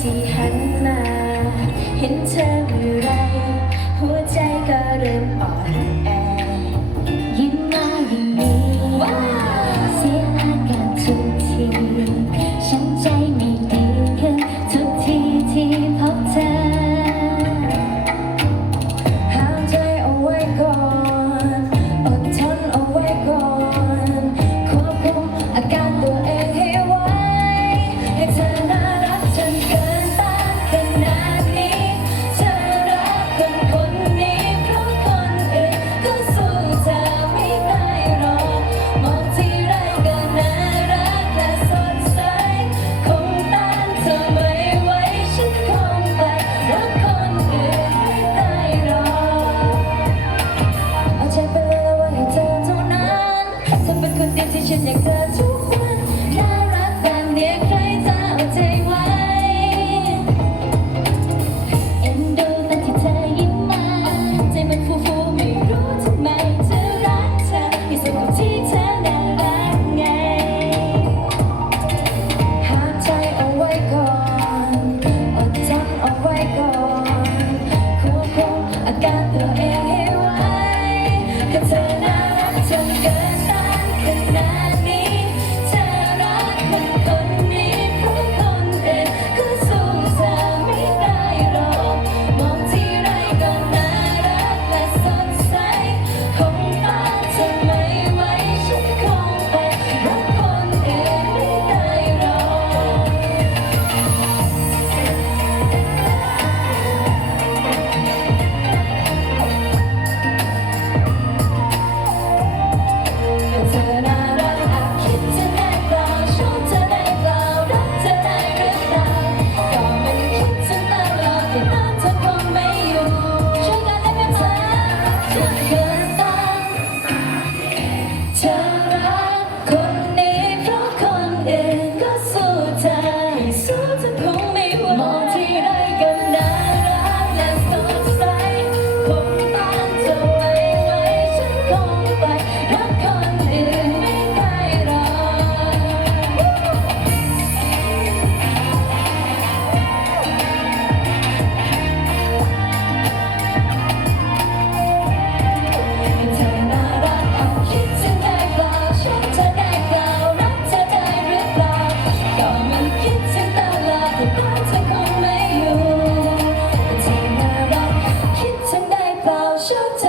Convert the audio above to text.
ที่หันมา เห็นเธอเมื่อไร หัวใจก็เริ่มอ่อน อยากเจอทุกวันแค่รักแบบนี้ใครจะอดใจไว้ เอ็นดูตอนที่เธอยิ้มมา ใจมันฟูฟูไม่รู้ทำไมเธอรักเธอที่สุดที่เธอน่ารักไงหาใจเอาไว้ก่อนอดทนเอาไว้ก่อนควบคุมอาการตัวเองให้ไว้ก็เธอน่ารักจนเกิน showtime.